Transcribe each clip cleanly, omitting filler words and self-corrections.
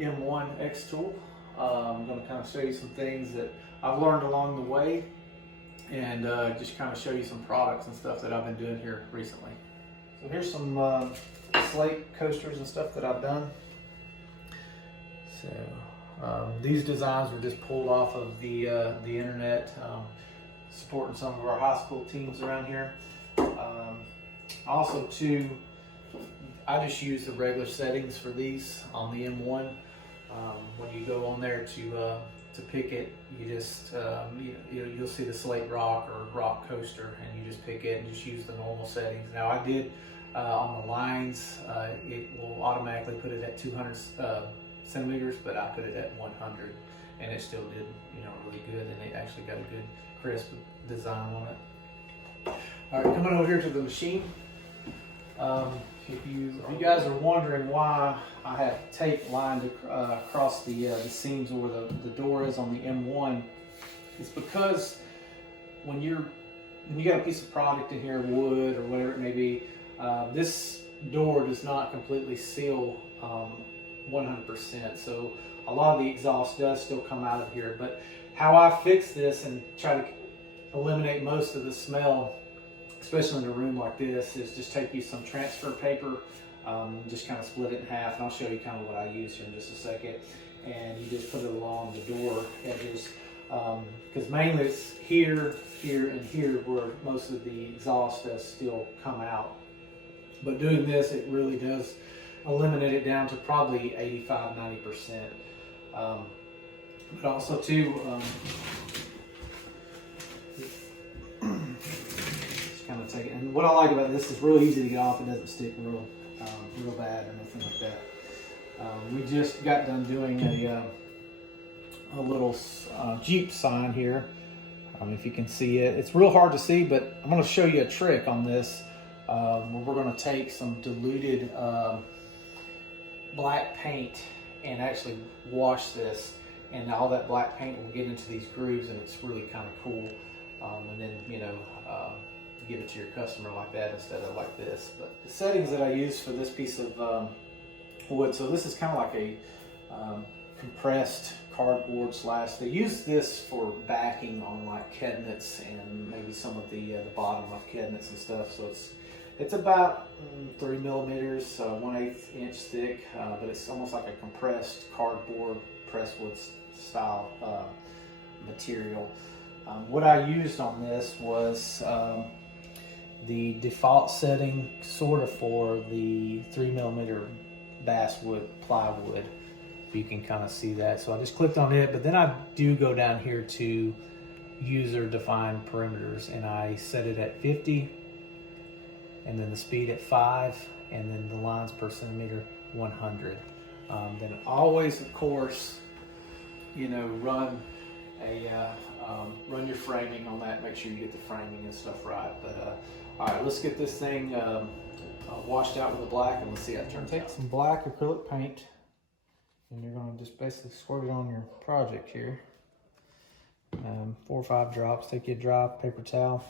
M1 XTool. I'm going to kind of show you some things that I've learned along the way, and just kind of show you some products and stuff that I've been doing here recently. So here's some Slate coasters and stuff that I've done. So these designs were just pulled off of the internet, supporting some of our high school teams around here. Also too, I just use the regular settings for these on the M1. When you go on there to pick it, you just you'll see the Slate rock or rock coaster, and you just pick it and just use the normal settings. Now I did on the lines, it will automatically put it at 200 centimeters, but I put it at 100, and it still did really good, and it actually got a good crisp design on it. All right, coming over here to the machine. If you guys are wondering why I have tape lined across the seams where the door is on the M1, it's because when you got a piece of product in here, wood or whatever it may be, this door does not completely seal 100%. So a lot of the exhaust does still come out of here. But how I fix this and try to eliminate most of the smell, especially in a room like this, is just take you some transfer paper, just kind of split it in half, and I'll show you kind of what I use here in just a second. And you just put it along the door edges, because mainly it's here, here, and here where most of the exhaust does still come out. But doing this, it really does eliminate it down to probably 85–90%. But also too, kind of take it. And what I like about this is real easy to get off. It doesn't stick real bad or anything like that. We just got done doing a little Jeep sign here. If you can see it, it's real hard to see, but I'm going to show you a trick on this. Where we're going to take some diluted black paint and actually wash this, and all that black paint will get into these grooves, and it's really kind of cool. And then give it to your customer like that instead of like this. But the settings that I use for this piece of wood, so this is kind of like a compressed cardboard slash. They use this for backing on like cabinets and maybe some of the bottom of cabinets and stuff. So it's about 3 millimeters, 1/8 inch thick, but it's almost like a compressed cardboard presswood style material. What I used on this was the default setting sort of for the 3 millimeter basswood plywood. If you can kind of see that. So I just clicked on it, but then I do go down here to user defined perimeters, and I set it at 50, and then the speed at 5, and then the lines per centimeter 100. Then always, of course, run your framing on that. Make sure you get the framing and stuff right. But all right, let's get this thing washed out with the black, and let's see how it turns out. Take some black acrylic paint, and you're going to just basically squirt it on your project here. 4 or 5 drops. Take your dry paper towel,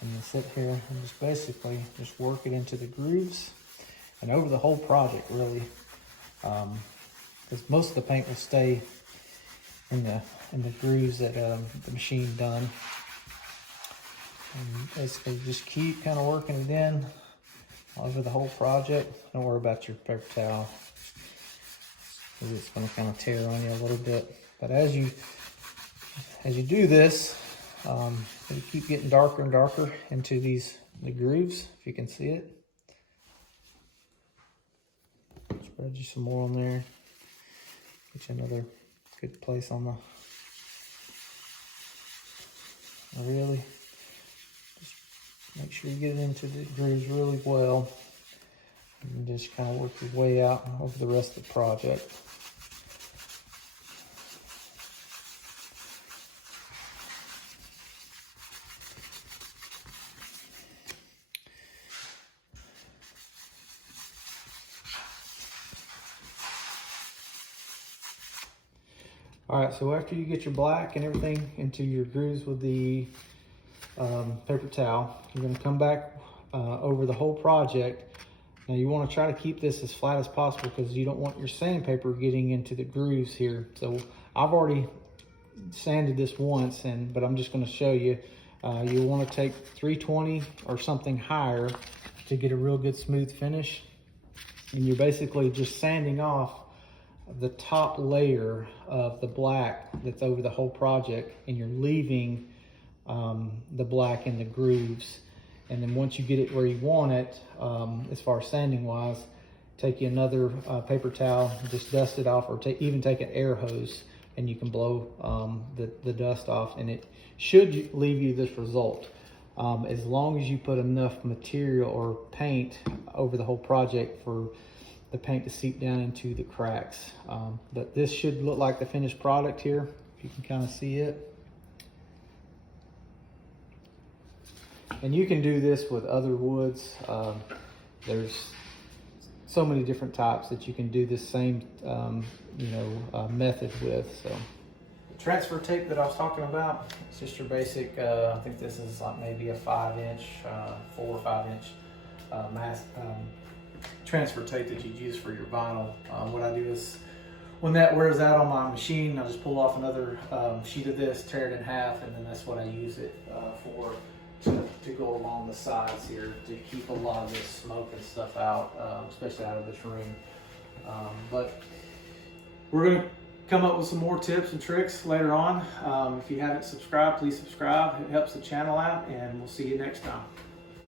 and then sit here and just basically just work it into the grooves and over the whole project, really, because most of the paint will stay in the grooves that the machine done. And basically just keep kind of working it in over the whole project. Don't worry about your paper towel, because it's going to kind of tear on you a little bit. But as you do this, you keep getting darker and darker into the grooves, if you can see it. Spread you some more on there. Get you another good place on the really. Just make sure you get it into the grooves really well, and just kind of work your way out over the rest of the project. All right, so after you get your black and everything into your grooves with the paper towel, you're going to come back over the whole project Now you want to try to keep this as flat as possible because you don't want your sandpaper getting into the grooves here. So I've already sanded this once, but I'm just going to show you. You'll want to take 320 or something higher to get a real good smooth finish. And you're basically just sanding off the top layer of the black that's over the whole project, and you're leaving the black in the grooves. And then once you get it where you want it, as far as sanding wise, take you another paper towel, just dust it off, or even take an air hose and you can blow the dust off, and it should leave you this result. As long as you put enough material or paint over the whole project for the paint to seep down into the cracks. But this should look like the finished product here, if you can kind of see it. And you can do this with other woods. There's so many different types that you can do this same method with. So the transfer tape that I was talking about, it's just your basic, I think this is like maybe a 5-inch, 4 or 5-inch transfer tape that you'd use for your vinyl. What I do is, when that wears out on my machine, I just pull off another sheet of this, tear it in half, and then that's what I use it for, to go along the sides here to keep a lot of this smoke and stuff out, especially out of this room. But we're going to come up with some more tips and tricks later on. If you haven't subscribed, please subscribe. It helps the channel out, and we'll see you next time.